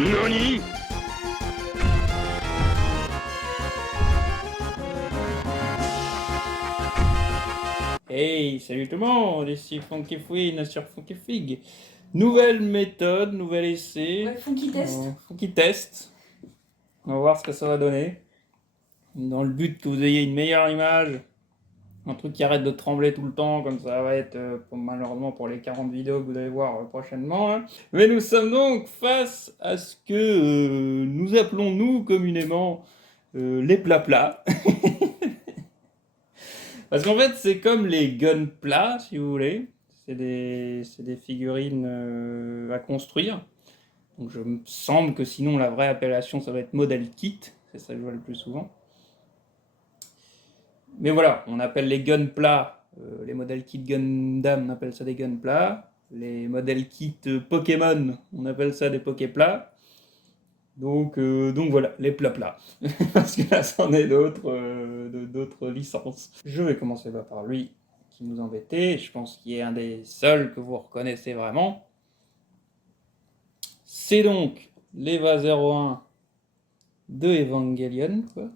NANI? Hey, salut tout le monde, ici Funky Fouine sur Funky Fig. Nouvelle méthode, nouvel essai. Ouais, Funky Test. Funky Test. On va voir ce que ça va donner. Dans le but que vous ayez une meilleure image, un truc qui arrête de trembler tout le temps, comme ça va être malheureusement pour les 40 vidéos que vous allez voir prochainement. Hein. Mais nous sommes donc face à ce que nous appelons nous communément les plats-plats. Parce qu'en fait, c'est comme les gunpla, si vous voulez. C'est des figurines à construire. Donc, je me semble que sinon, la vraie appellation, ça va être model kit. C'est ça que je vois le plus souvent. Mais voilà, on appelle les gunpla, les model kit Gundam, on appelle ça des gunpla. Les model kit Pokémon, on appelle ça des poképlats. Donc voilà, les plats-plats. Parce que là, c'en est d'autres licences. Je vais commencer par lui qui nous embêtait. Je pense qu'il est un des seuls que vous reconnaissez vraiment. C'est donc l'Eva 01 de Evangelion, quoi.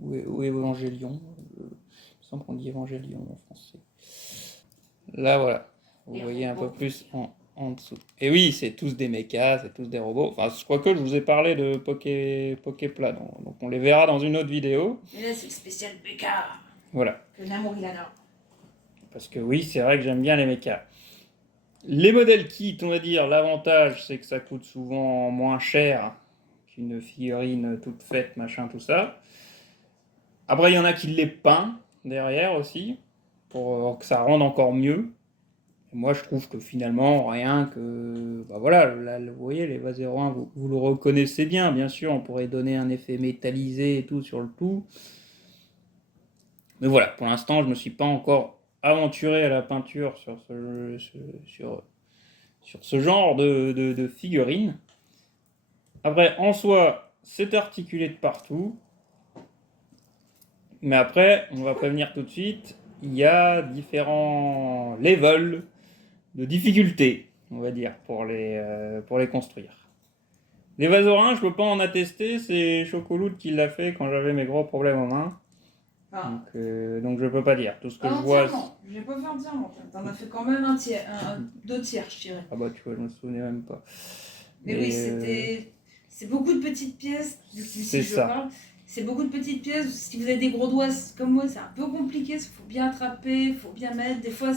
Ou Evangelion. Il me semble qu'on dit Evangelion en français. Là, voilà. Vous voyez un peu plus en dessous. Et oui, c'est tous des mechas, c'est tous des robots. Enfin, je crois que je vous ai parlé de Poképla, donc on les verra dans une autre vidéo. Et là, c'est le spécial mecha. Voilà. Que l'amour, il adore. Parce que oui, c'est vrai que j'aime bien les mechas. Les modèles kits, on va dire, l'avantage, c'est que ça coûte souvent moins cher qu'une figurine toute faite, machin, tout ça. Après, il y en a qui les peignent derrière aussi, pour que ça rende encore mieux. Moi, je trouve que finalement, rien que... Bah voilà, là, vous voyez, les Eva 01, vous le reconnaissez bien sûr, on pourrait donner un effet métallisé et tout sur le tout. Mais voilà, pour l'instant, je ne me suis pas encore aventuré à la peinture sur ce genre de figurines. Après, en soi, c'est articulé de partout. Mais après, on va prévenir tout de suite, il y a différents levels de difficulté, on va dire, pour les construire. Les vasorins, je peux pas en attester, c'est Chocoloud qui l'a fait quand j'avais mes gros problèmes aux mains. Ah. Donc je peux pas dire. Tout ce que je vois. Je vais pas faire entièrement. T'en as fait quand même un tiers, deux tiers, je dirais. Ah bah tu vois, je me souvenais même pas. Mais oui, c'est beaucoup de petites pièces. C'est ça. C'est beaucoup de petites pièces. Si vous avez des gros doigts comme moi, c'est un peu compliqué. Il faut bien attraper, il faut bien mettre. Des fois,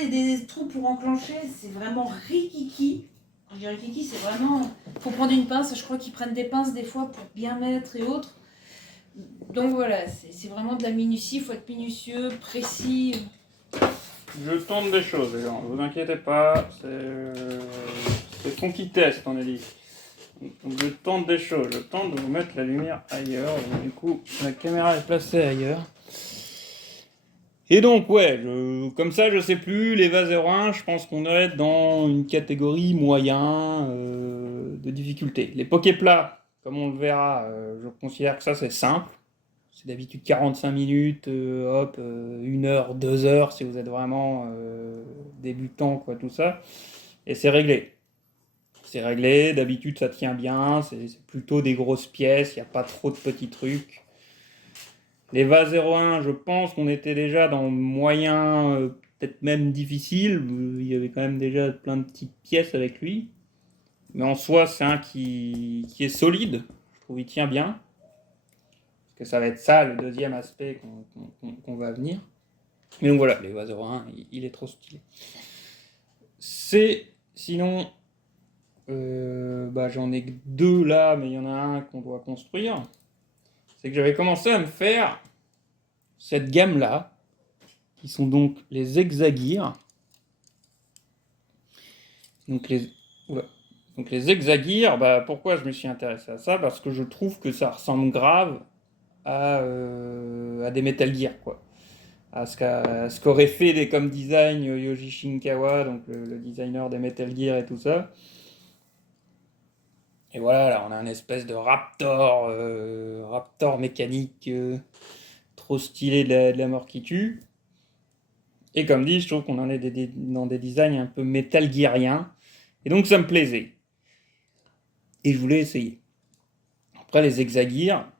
il y a des trous pour enclencher. C'est vraiment rikiki. Quand je dis rikiki, c'est vraiment... Il faut prendre une pince. Je crois qu'ils prennent des pinces des fois pour bien mettre et autres. Donc voilà, c'est vraiment de la minutie. Il faut être minutieux, précis. Je tente des choses, les gens. Ne vous inquiétez pas. C'est Funky Test, on a dit. Donc je tente des choses. Je tente de vous mettre la lumière ailleurs. Donc, du coup, la caméra est placée ailleurs. Et donc, ouais, comme ça, je sais plus, les Eva 01, je pense qu'on doit être dans une catégorie moyen de difficulté. Les poképlats, comme on le verra, je considère que ça, c'est simple. C'est d'habitude 45 minutes, 1 heure, 2 heures, si vous êtes vraiment débutant, quoi, tout ça. Et c'est réglé. C'est réglé, d'habitude, ça tient bien, c'est plutôt des grosses pièces, il n'y a pas trop de petits trucs. Les Eva 01, je pense qu'on était déjà dans moyen, peut-être même difficile. Il y avait quand même déjà plein de petites pièces avec lui. Mais en soi, c'est un qui est solide. Je trouve qu'il tient bien. Parce que ça va être ça, le deuxième aspect qu'on va venir. Mais donc voilà, les Eva 01, il est trop stylé. Sinon, j'en ai que 2 là, mais il y en a un qu'on doit construire. C'est que j'avais commencé à me faire cette gamme-là, qui sont donc les Hexagears. Donc les Hexagears, pourquoi je me suis intéressé à ça? Parce que je trouve que ça ressemble grave à des Metal Gear, quoi. À ce qu'aurait fait comme design Yoji Shinkawa, donc le designer des Metal Gear et tout ça. Et voilà, là on a une espèce de raptor mécanique trop stylé de la mort qui tue. Et comme dit, je trouve qu'on en est dans des designs un peu Metal Geariens. Et donc ça me plaisait. Et je voulais essayer. Après, les hexagears,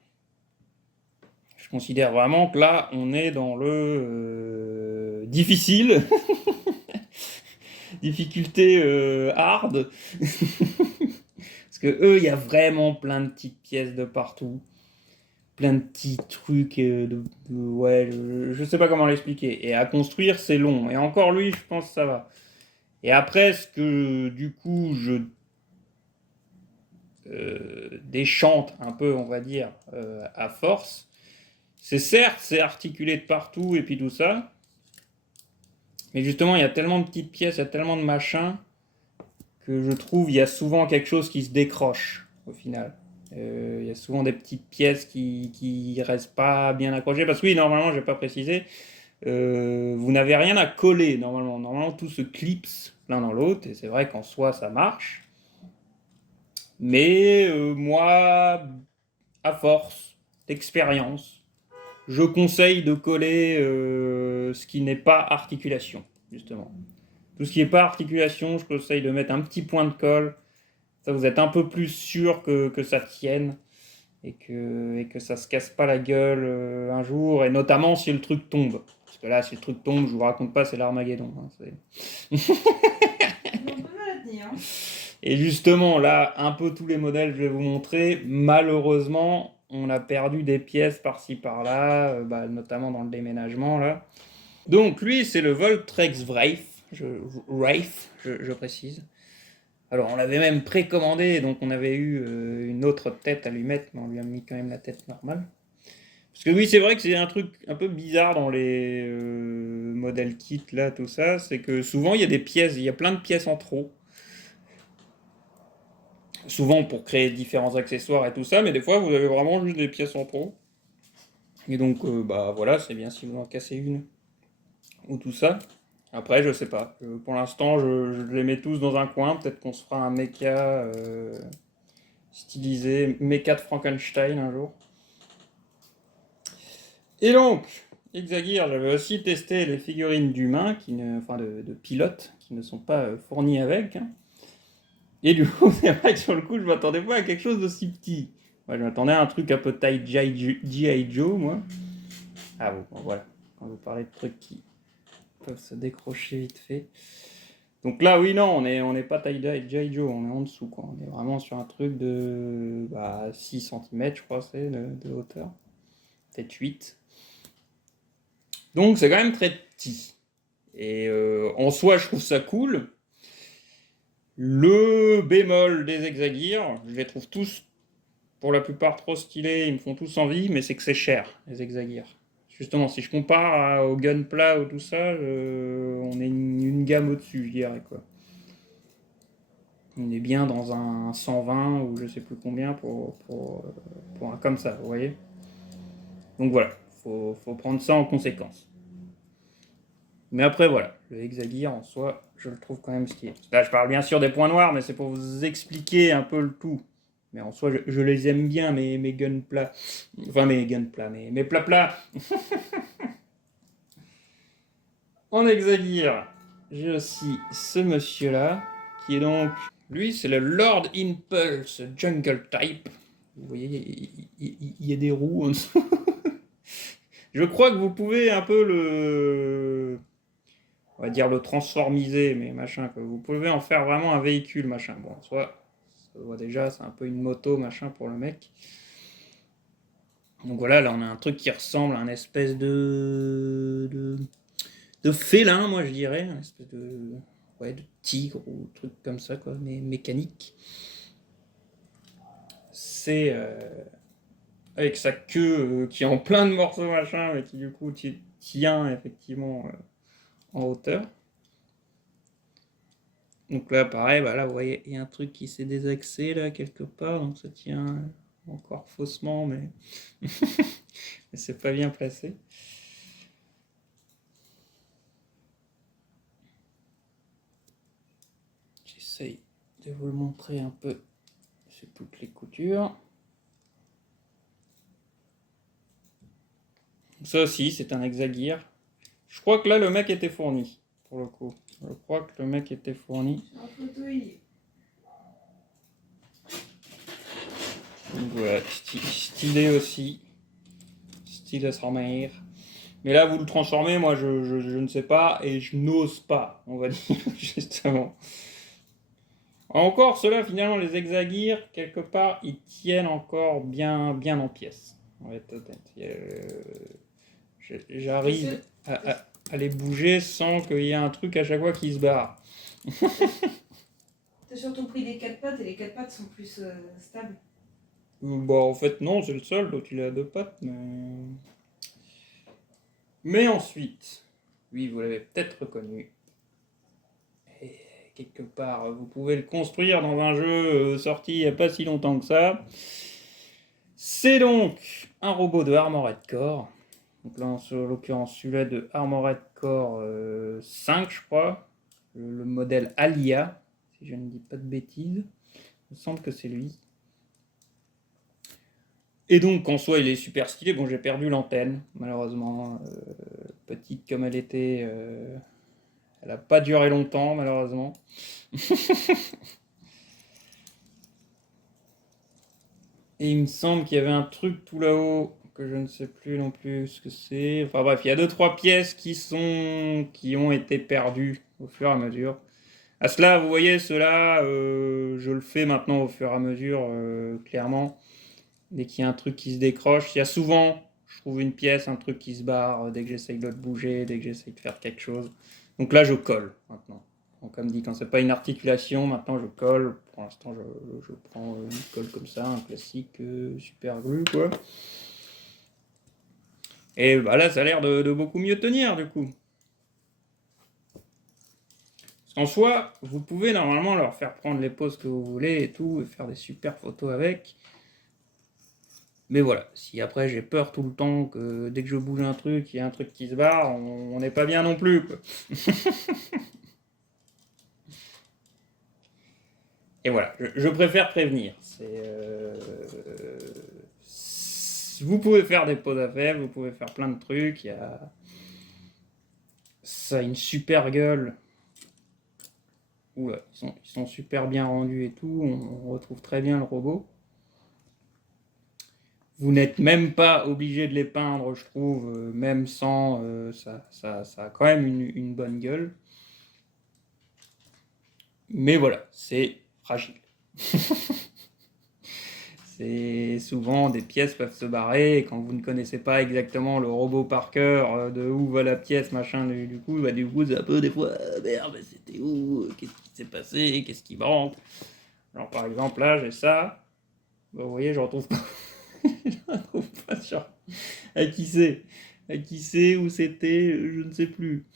je considère vraiment que là, on est dans le difficile, difficulté hard, parce que eux, il y a vraiment plein de petites pièces de partout, plein de petits trucs, ouais, je sais pas comment l'expliquer. Et à construire, c'est long. Et encore lui, je pense que ça va. Et après, ce que du coup, je déchante un peu, on va dire, à force, c'est certes, c'est articulé de partout et puis tout ça, mais justement, il y a tellement de petites pièces, il y a tellement de machins, que je trouve il y a souvent quelque chose qui se décroche au final. Il y a souvent des petites pièces qui restent pas bien accrochées. Parce que oui, normalement, je n'ai pas précisé, vous n'avez rien à coller normalement. Normalement, tout se clipse l'un dans l'autre, et c'est vrai qu'en soi, ça marche. Mais moi, à force d'expérience, je conseille de coller ce qui n'est pas articulation, justement. Tout ce qui n'est pas articulation, je conseille de mettre un petit point de colle. Ça, vous êtes un peu plus sûr que ça tienne et que ça se casse pas la gueule un jour, et notamment si le truc tombe. Parce que là, si le truc tombe, je vous raconte pas, c'est l'Armageddon. Hein, et justement, là, un peu tous les modèles, je vais vous montrer. Malheureusement, on a perdu des pièces par-ci par-là, notamment dans le déménagement. Là. Donc, lui, c'est le Voltrex Wraith, je précise. Alors, on l'avait même précommandé, donc on avait eu une autre tête à lui mettre, mais on lui a mis quand même la tête normale. Parce que oui, c'est vrai que c'est un truc un peu bizarre dans les modèles kits, là, tout ça, c'est que souvent, il y a des pièces, il y a plein de pièces en trop. Souvent pour créer différents accessoires et tout ça, mais des fois, vous avez vraiment juste des pièces en trop. Et donc, voilà, c'est bien si vous en cassez une, ou tout ça. Après, je sais pas. Pour l'instant, je les mets tous dans un coin. Peut-être qu'on se fera un mecha stylisé, mecha de Frankenstein un jour. Et donc, Hexagear, j'avais aussi testé les figurines d'humains, de pilotes, qui ne sont pas fournies avec. Hein. Et du coup, c'est vrai que sur le coup, je m'attendais pas à quelque chose d'aussi petit. Moi, je m'attendais à un truc un peu taille G.I. Joe, moi. Ah bon, voilà. Quand vous parlez de trucs qui peuvent se décrocher vite fait. Donc là, oui, non, on n'est pas taille G.I. Joe, on est en dessous, quoi. On est vraiment sur un truc de 6 cm, je crois, c'est de hauteur. Peut-être 8. Donc c'est quand même très petit. Et en soi, je trouve ça cool. Le bémol des Hexagears, je les trouve tous, pour la plupart, trop stylés, ils me font tous envie, mais c'est que c'est cher, les Hexagears. Justement, si je compare au Gunpla ou tout ça, on est une gamme au-dessus, je dirais, quoi. On est bien dans un 120 ou je sais plus combien pour un comme ça, vous voyez. Donc voilà, faut prendre ça en conséquence. Mais après voilà, le Hexagear en soi, je le trouve quand même stylé. Là je parle bien sûr des points noirs, mais c'est pour vous expliquer un peu le tout. Mais en soi, je les aime bien, mes Gunpla. Enfin, mes Gunpla, mes plats. En Hexagear, j'ai aussi ce monsieur-là, qui est donc... Lui, c'est le Lord Impulse Jungle Type. Vous voyez, il y a des roues en dessous. Je crois que vous pouvez un peu on va dire le transformiser, mais machin, que vous pouvez en faire vraiment un véhicule, machin. Bon, soit, ça voit déjà, c'est un peu une moto, machin, pour le mec. Donc voilà, là, on a un truc qui ressemble à un espèce de félin, moi, je dirais. Un espèce de tigre ou truc comme ça, quoi, mais mécanique. C'est avec sa queue qui est en plein de morceaux, machin, mais qui, du coup, tient, effectivement... en hauteur. Donc là, pareil, là, vous voyez, il y a un truc qui s'est désaxé, là, quelque part, donc ça tient encore faussement, mais, mais c'est pas bien placé. J'essaye de vous le montrer un peu sur toutes les coutures. Ça aussi, c'est un Hexagear. Je crois que là, le mec était fourni, pour le coup. Je crois que le mec était fourni. En photo, il est. Donc voilà, stylé aussi. Stylé sa mère. Mais là, vous le transformez, moi je ne sais pas et je n'ose pas, on va dire, justement. Encore, ceux-là, finalement, les hexagyres, quelque part, ils tiennent encore bien en pièces. On va être honnête. J'arrive à les bouger sans qu'il y ait un truc à chaque fois qui se barre. T'as surtout pris les 4 pattes et les 4 pattes sont plus stables. Bah, en fait, non, c'est le seul, l'autre il est à 2 pattes, mais ensuite, oui, vous l'avez peut-être reconnu. Et quelque part, vous pouvez le construire dans un jeu sorti il n'y a pas si longtemps que ça. C'est donc un robot de Armored Core. Donc là, en l'occurrence, celui-là de Armored Core 5, je crois. Le modèle Alia, si je ne dis pas de bêtises. Il me semble que c'est lui. Et donc, en soi, il est super stylé. Bon, j'ai perdu l'antenne, malheureusement. Petite comme elle était, elle n'a pas duré longtemps, malheureusement. Et il me semble qu'il y avait un truc tout là-haut que je ne sais plus non plus ce que c'est. Enfin bref, il y a 2-3 pièces qui ont été perdues au fur et à mesure. À cela, vous voyez, cela, je le fais maintenant au fur et à mesure, clairement. Dès qu'il y a un truc qui se décroche, il y a souvent, je trouve une pièce, un truc qui se barre, dès que j'essaye de le bouger, dès que j'essaye de faire quelque chose. Donc là, je colle maintenant. Donc, comme dit, quand c'est pas une articulation, maintenant je colle. Pour l'instant, je prends une colle comme ça, un classique super glue, quoi. Et bah là, ça a l'air de beaucoup mieux tenir, du coup. Parce qu'en soi, vous pouvez normalement leur faire prendre les poses que vous voulez et tout, et faire des super photos avec. Mais voilà, si après j'ai peur tout le temps que dès que je bouge un truc, il y a un truc qui se barre, on n'est pas bien non plus, quoi. Et voilà, je préfère prévenir. Vous pouvez faire des poses à faire, vous pouvez faire plein de trucs. Ça a une super gueule. Oula, ils sont super bien rendus et tout. On retrouve très bien le robot. Vous n'êtes même pas obligé de les peindre, je trouve, même sans. Ça a quand même une bonne gueule. Mais voilà, c'est fragile. C'est souvent des pièces peuvent se barrer et quand vous ne connaissez pas exactement le robot par cœur, de où va la pièce, machin, du coup, c'est un peu des fois, merde, c'était où, qu'est-ce qui s'est passé, qu'est-ce qui manque. Alors par exemple là, j'ai ça, bah, vous voyez, je retrouve pas, je retrouve pas sur à qui c'est, où c'était, je ne sais plus.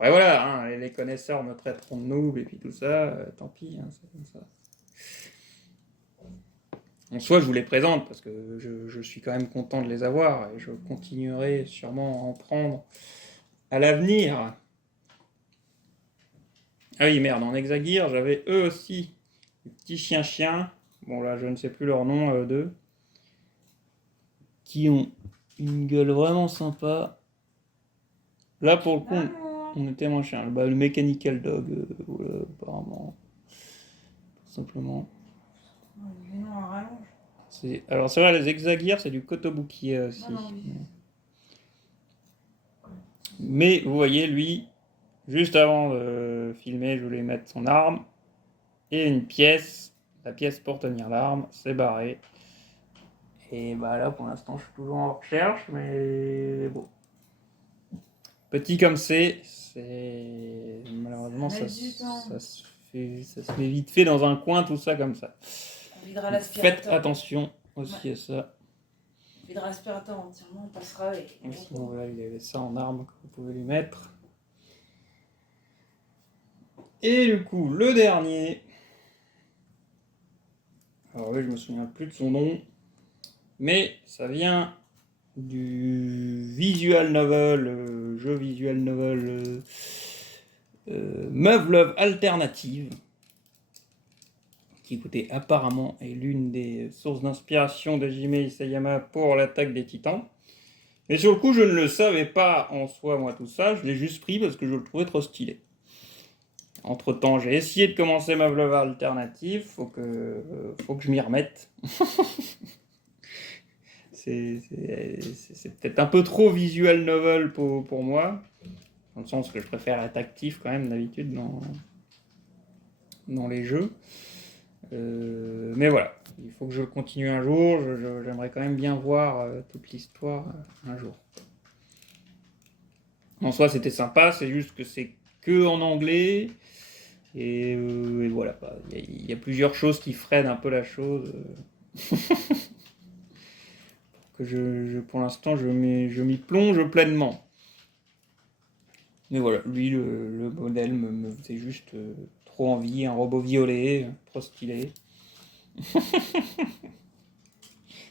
Ouais, voilà, hein, les connaisseurs me traiteront de noob et puis tout ça, tant pis, hein, c'est comme ça. En soi, je vous les présente parce que je suis quand même content de les avoir et je continuerai sûrement à en prendre à l'avenir. Ah oui, merde, en Hexagear, j'avais eux aussi des petits chiens. Bon, là, je ne sais plus leur nom d'eux. Qui ont une gueule vraiment sympa. Là, pour le coup, on était moins chien. Bah, le Mechanical Dog, voilà, apparemment. Tout simplement. Alors, c'est vrai, les Hexagear, c'est du Kotobukiya aussi. Non, oui. Mais vous voyez, lui, juste avant de filmer, je voulais mettre son arme et une pièce. La pièce pour tenir l'arme, c'est barré. Et bah là, pour l'instant, je suis toujours en recherche, mais bon. Petit comme c'est malheureusement ça se met vite fait dans un coin, tout ça comme ça. Faites attention aussi à ça. On videra l'aspirateur entièrement, on passera avec. Sinon, voilà, il y avait ça en arme que vous pouvez lui mettre. Et du coup, le dernier. Alors oui, je me souviens plus de son nom. Mais ça vient du visual novel, jeu visual novel Meuf Love Alternative, qui écoutez apparemment est l'une des sources d'inspiration d'Hajime Isayama pour l'attaque des Titans. Mais sur le coup, je ne le savais pas en soi, moi, tout ça. Je l'ai juste pris parce que je le trouvais trop stylé. Entre-temps, j'ai essayé de commencer ma vlog alternative, faut que je m'y remette. C'est peut-être un peu trop visual novel pour moi, dans le sens que je préfère être actif quand même d'habitude dans les jeux. Mais voilà, il faut que je continue un jour, j'aimerais quand même bien voir toute l'histoire un jour. En soi, c'était sympa, c'est juste que c'est que en anglais, et voilà, il y a plusieurs choses qui freinent un peu la chose. Que pour l'instant, je m'y plonge pleinement. Mais voilà, lui, le modèle me faisait juste trop envie, un robot violet, trop stylé.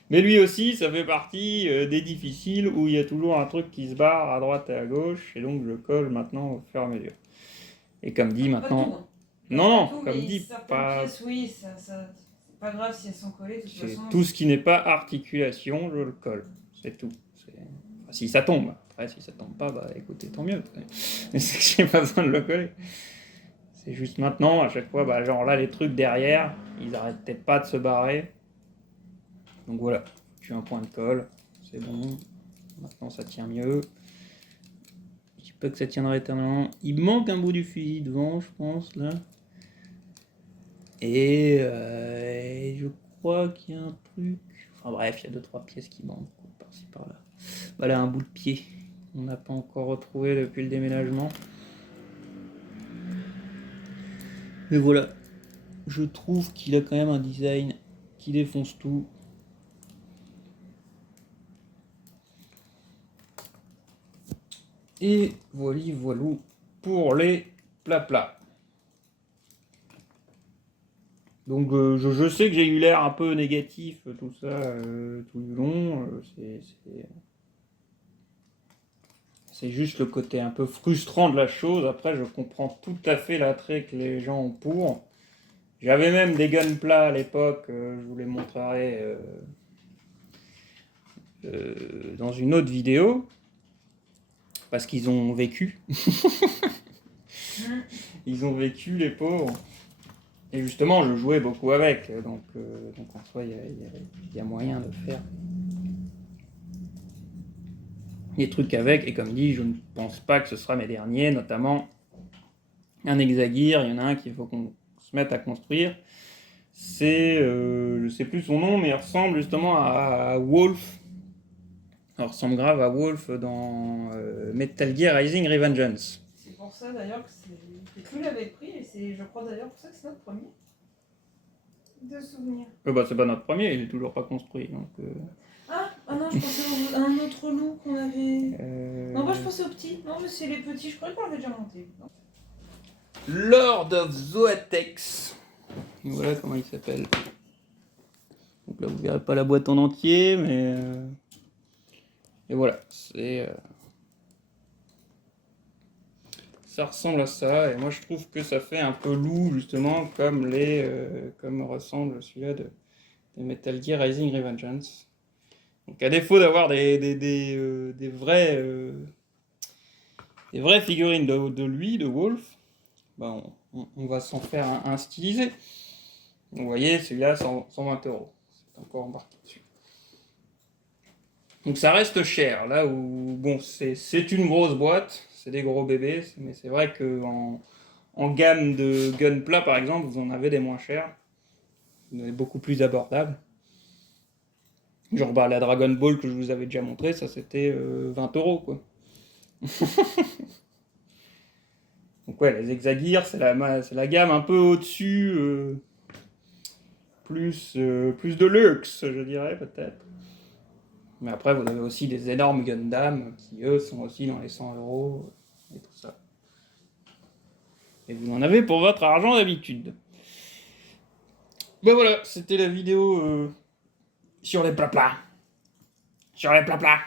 Mais lui aussi, ça fait partie des difficiles où il y a toujours un truc qui se barre à droite et à gauche, et donc je colle maintenant au fur et à mesure. Et comme dit maintenant... Pas tout, hein. Non, Tout, comme mais dit, certaines pas... pièces, oui, c'est pas grave si elles sont collées, de toute C'est façon. tout ce qui n'est pas articulation, je le colle. C'est tout. Enfin, si ça tombe. Après, si ça tombe pas, bah écoutez, tant mieux. Mais c'est que j'ai pas besoin de le coller. C'est juste maintenant, à chaque fois, bah, genre là, les trucs derrière, ils arrêtaient pas de se barrer. Donc voilà, j'ai un point de colle, c'est bon. Maintenant, ça tient mieux. Je dis pas que ça tiendra éternellement. Il manque un bout du fusil devant, je pense, là. Et je crois qu'il y a un truc... Enfin bref, il y a 2-3 pièces qui manquent, par-ci par-là. Voilà, un bout de pied. On n'a pas encore retrouvé depuis le déménagement. Mais voilà, je trouve qu'il a quand même un design qui défonce tout. Et voilà pour les plats. Donc je sais que j'ai eu l'air un peu négatif, tout ça, tout du long. C'est juste le côté un peu frustrant de la chose. Après, je comprends tout à fait l'attrait que les gens ont pour. J'avais même des gunpla à l'époque, je vous les montrerai dans une autre vidéo. Parce qu'ils ont vécu. Ils ont vécu, les pauvres. Et justement, je jouais beaucoup avec. Donc en soi, il y a moyen de faire des trucs avec. Et comme dit, je ne pense pas que ce sera mes derniers. Notamment un Hexagear. Il y en a un qu'il faut qu'on se mette à construire. C'est, je sais plus son nom, mais il ressemble justement à Wolf. Il ressemble grave à Wolf dans Metal Gear Rising Revengeance. C'est pour ça d'ailleurs que tu l'avais pris, et c'est, je crois d'ailleurs, pour ça que c'est notre premier de souvenir. Bah, c'est pas notre premier, il est toujours pas construit. Donc, Ah non, je pensais à un autre loup qu'on avait. Non, moi je pensais aux petits. Non, mais c'est les petits, je croyais qu'on l'avait déjà monté. Non. Lord of Zoatex. Voilà comment il s'appelle. Donc là, vous verrez pas la boîte en entier, mais... Et voilà, c'est... Ça ressemble à ça, et moi je trouve que ça fait un peu loup, justement, comme comme ressemble celui-là de Metal Gear Rising Revengeance. Donc à défaut d'avoir des vraies figurines de lui, de Wolf, bah on va s'en faire un stylisé. Vous voyez, celui-là, 120 €. C'est encore embarqué dessus. Donc ça reste cher, là où, bon, c'est une grosse boîte, c'est des gros bébés, mais c'est vrai qu'en gamme de Gunpla, par exemple, vous en avez des moins chers, des beaucoup plus abordables. Genre bah, la Dragon Ball que je vous avais déjà montré, ça c'était 20 € quoi. Donc ouais, les Hexagear, c'est la gamme un peu au-dessus, plus de luxe, je dirais peut-être. Mais après, vous avez aussi des énormes Gundam qui, eux, sont aussi dans les 100 € et tout ça. Et vous en avez pour votre argent d'habitude. Ben voilà, c'était la vidéo sur les plats. Sur les plats.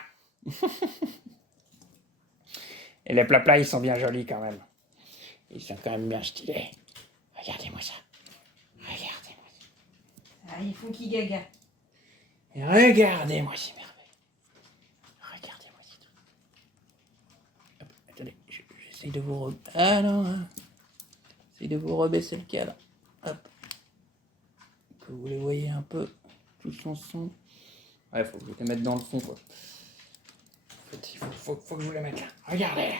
Et les plats, ils sont bien jolis quand même. Ils sont quand même bien stylés. Regardez-moi ça. Regardez-moi ça. Ah, ils font qui gaga. Et regardez-moi ces merveilles. Regardez-moi ces trucs. Hop, attendez, j'essaye de vous... Ah non, hein. Essayez de vous rebaisser le cadre. Hop. Que vous les voyez un peu tous ensemble. Ouais, faut que je les mette dans le fond, quoi. En fait, faut que je vous les mette là. Regardez.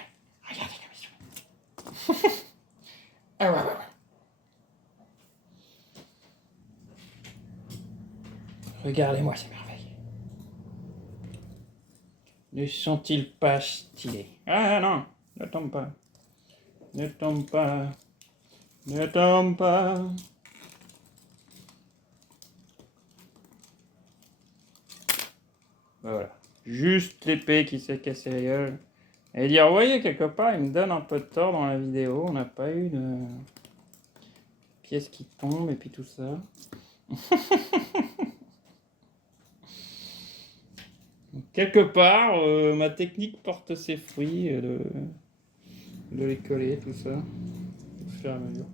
Regardez comme ils sont. Ah ouais. Regardez-moi ces merveilles. Ne sont-ils pas stylés? Ah non, ne tombe pas. Ne tombe pas. Ne tombe pas. Voilà. Juste l'épée qui s'est cassée la gueule. Et dire, vous voyez, quelque part, il me donne un peu de tort dans la vidéo. On n'a pas eu de pièces qui tombent et puis tout ça. Donc, quelque part, ma technique porte ses fruits de les coller, tout ça, au fur et à mesure.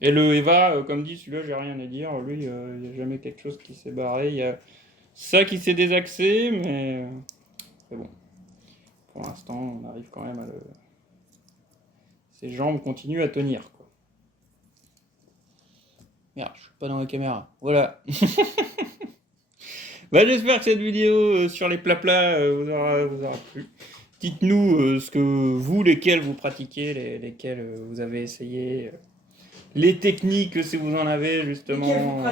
Et le Eva, comme dit, celui-là, j'ai rien à dire. Lui, il n'y a jamais quelque chose qui s'est barré. Il y a ça qui s'est désaxé, mais c'est bon. Pour l'instant, on arrive quand même à le... Ses jambes continuent à tenir, quoi. Merde, je suis pas dans la caméra. Voilà. Bah, j'espère que cette vidéo sur les plats vous aura plu. Dites-nous ce que vous, lesquels vous pratiquez, lesquels vous avez essayé, les techniques si vous en avez justement.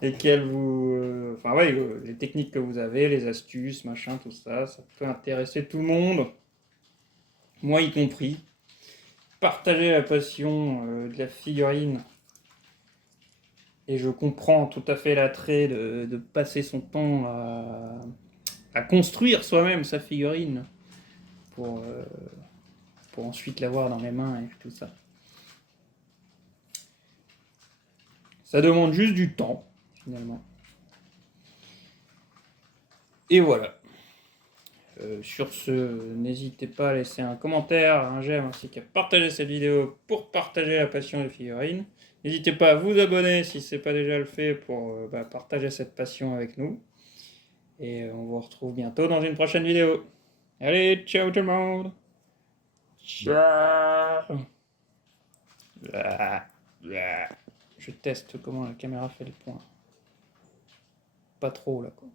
Lesquels vous... enfin ouais, les techniques que vous avez, les astuces, machin, tout ça, ça peut intéresser tout le monde, moi y compris. Partagez la passion de la figurine. Et je comprends tout à fait l'attrait de passer son temps à construire soi-même sa figurine pour ensuite l'avoir dans les mains et tout ça. Ça demande juste du temps, finalement. Et voilà. Sur ce, n'hésitez pas à laisser un commentaire, un j'aime, ainsi qu'à partager cette vidéo pour partager la passion des figurines. N'hésitez pas à vous abonner si ce n'est pas déjà le fait pour partager cette passion avec nous. Et on vous retrouve bientôt dans une prochaine vidéo. Allez, ciao tout le monde. Ciao. Je teste comment la caméra fait le point. Pas trop là quoi.